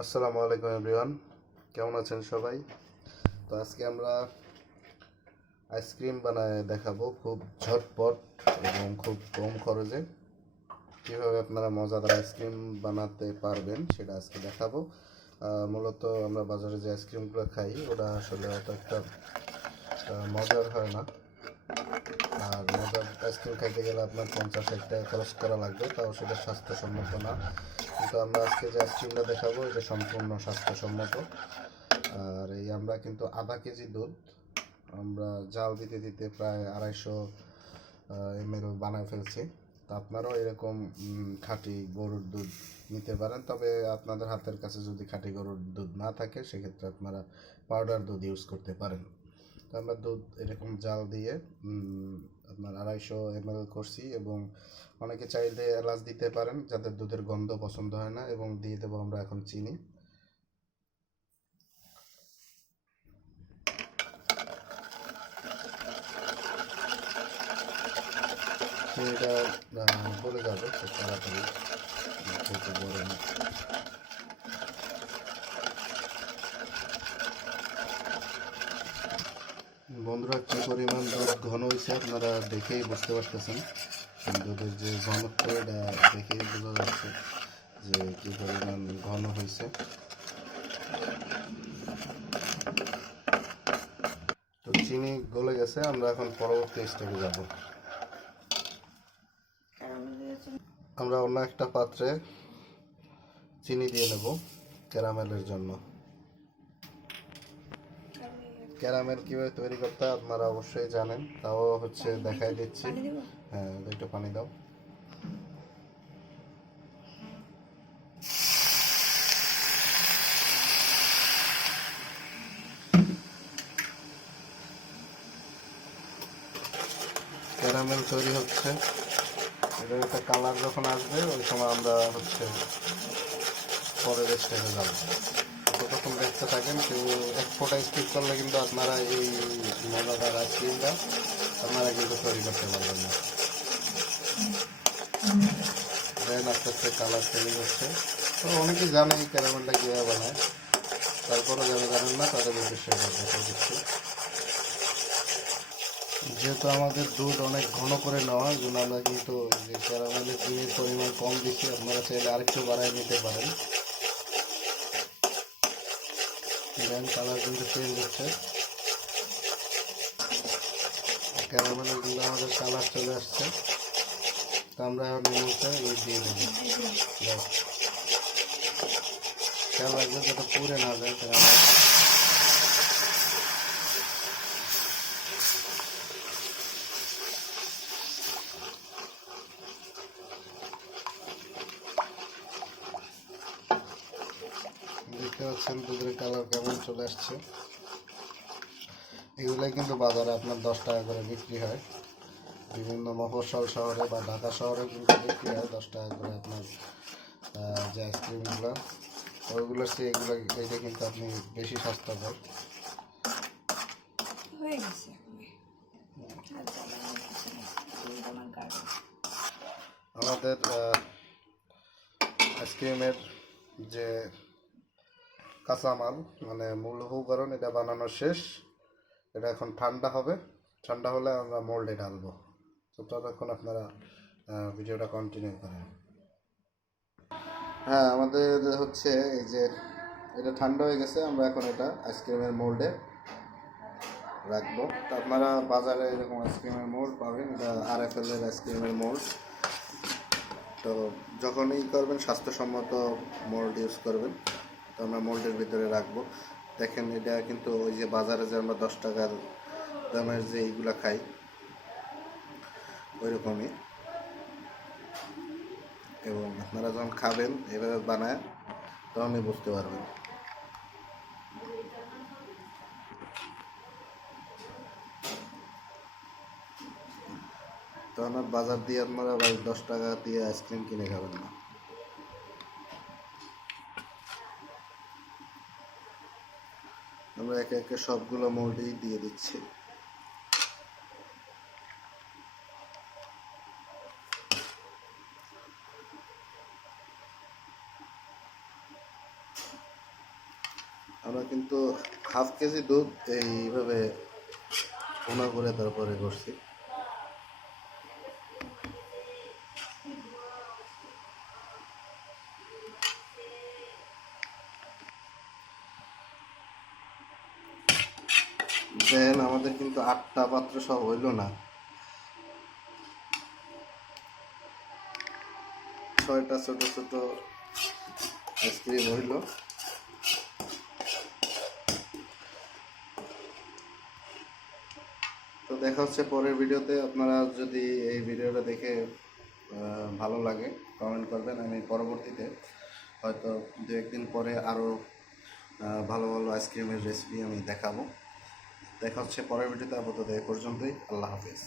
আসসালামু আলাইকুম এভরিওয়ান। কেমন আছেন সবাই? তো আজকে আমরা আইসক্রিম বানায় দেখাবো খুব ঝটপট এবং খুব কম খরচে। কীভাবে আপনারা মজাদার আইসক্রিম বানাতে পারবেন সেটা আজকে দেখাবো। মূলত আমরা বাজারে যে আইসক্রিমগুলো খাই, ওটা আসলে অত একটা মজার হয় না। আর মজার আইসক্রিম খাইতে গেলে আপনার পঞ্চাশ ষাট টাকা খরচ করা লাগবে, তাও সেটা স্বাস্থ্যসম্মত না। কিন্তু আমরা আজকে যে আইসক্রিমটা দেখাবো, এটা সম্পূর্ণ স্বাস্থ্যসম্মত। আর এই আমরা কিন্তু আধা কেজি দুধ, আমরা জাল দিতে দিতে প্রায় আড়াইশো এম এল বানায় ফেলছি। তো আপনারাও এরকম খাঁটি গরুর দুধ নিতে পারেন। তবে আপনাদের হাতের কাছে যদি খাঁটি গরুর দুধ না থাকে, সেক্ষেত্রে আপনারা পাউডার দুধ ইউজ করতে পারেন। আমরা দুধ এরকম জাল দিয়ে আপনার আড়াইশো এম করছি এবং অনেকে চাইলে এলাচ দিতে পারেন যাদের দুধের গন্ধ পছন্দ হয় না এবং দিয়ে দেবো আমরা এখন চিনি। চিনিটা বলে যাবে, খুব তাড়াতাড়ি। বন্ধুরা, কি পরিমাণ দুধ ঘন হয়েছে আপনারা দেখেই বুঝতে পারতেছেন। দুধের যে ঘনত্ব, এটা দেখেই বোঝা যাচ্ছে যে কি পরিমাণ ঘন হয়েছে তো চিনি গলে গেছে, আমরা এখন পরবর্তী স্টেপে যাব। আমরা অন্য একটা পাত্রে চিনি দিয়ে নেব, ক্যারামেলের জন্য। ক্যারামেল কীভাবে তৈরি করতে হয় আপনারা অবশ্যই জানেন। তাও হচ্ছে দেখাই দিচ্ছি। হ্যাঁ একটু পানি দাও। ক্যারামেল তৈরি হচ্ছে। এটার একটা কালার যখন আসবে ওই সময় আমরা হচ্ছে পরের স্টেপে যাব ততক্ষণ দেখতে থাকেন, কেউ এক ফোটা স্কিপ করলে কিন্তু আপনারা এই মজাদার আইসক্রিমটা আপনারা কিন্তু তৈরি করতে পারবেন না। দেন আস্তে আস্তে কালার চেঞ্জ হচ্ছে। তো অনেকেই জানে এই ক্যারামেলটা কীভাবে বানায়। তারপরে যারা জানেন না তাদের উদ্দেশ্যে দিচ্ছি যেহেতু আমাদের দুধ অনেক ঘন করে নেওয়া জন্য আমরা কিন্তু ক্যারামেলের চিনির পরিমাণ কম দিচ্ছি। আপনারা চাইলে আরেকটু বাড়ায় নিতে পারেন। দেন কালার কিন্তু চেঞ্জ হচ্ছে। ক্যারামেলের কিন্তু আমাদের কালার চলে আসছে। তো আমরা এখন মুহূর্তে এই দিয়ে দেবো। খেয়াল রাখবেন যাতে না যায় পাচ্ছেন দুধের কালার কেমন চলে আসছে। এগুলাই কিন্তু বাজারে আপনার দশ টাকা করে বিক্রি হয়। বিভিন্ন মফস্বল শহরে বা ঢাকা শহরে কিন্তু বিক্রি হয় দশ টাকা করে আপনার যে আইসক্রিমগুলো। ওইগুলোর চেয়ে এগুলো এইটা কিন্তু আপনি বেশি স্বাস্থ্যকর হয়ে গেছে আর জ্বালা আর কিছু না। এই আমার গাড়ি আমাদের আইসক্রিমের যে কাঁচামাল মানে মূল উপকরণ, এটা বানানো শেষ। এটা এখন ঠান্ডা হবে। ঠান্ডা হলে আমরা মোল্ডে ঢালবো। তো ততক্ষণ আপনারা ভিডিওটা কন্টিনিউ করেন। হ্যাঁ আমাদের হচ্ছে এই যে, এটা ঠান্ডা হয়ে গেছে, আমরা এখন এটা আইসক্রিমের মোল্ডে রাখব। আপনারা বাজারে এরকম আইসক্রিমের মোল্ড পাবেন, এটা আর এফ এল এর আইসক্রিমের মোল্ড। তো যখনই করবেন, স্বাস্থ্যসম্মত মোল্ড ইউজ করবেন। তো আমরা মোল্ডের ভিতরে রাখব। দেখেন, এটা কিন্তু ওই যে বাজারে যে আমরা দশ টাকার দামের যে এইগুলা খাই ওই রকমই এবং আপনারা যখন খাবেন, এভাবে বানায় তখনই বুঝতে পারবেন। তখন বাজার দিয়ে আপনারা দশ টাকা দিয়ে আইসক্রিম কিনে খাবেন না। আমরা একে একে সবগুলো মোল্ডেই দিয়ে দিচ্ছি। আমরা কিন্তু হাফ কেজি দুধ এইভাবে ঘোনা করে তারপরে করছি। দেন, আমাদের কিন্তু আটটা পাত্র সব হইল না। ছয়টা ছোট ছোট আইসক্রিম হইল। তো দেখা হচ্ছে পরের ভিডিওতে। আপনারা যদি এই ভিডিওটা দেখে ভালো লাগে কমেন্ট করবেন। আমি পরবর্তীতে হয়তো দু একদিন পরে আরও ভালো ভালো আইসক্রিমের রেসিপি আমি দেখাবো। দেখা হচ্ছে পরের ভিডিওতে আপাতত এ পর্যন্তই। আল্লাহ হাফেজ।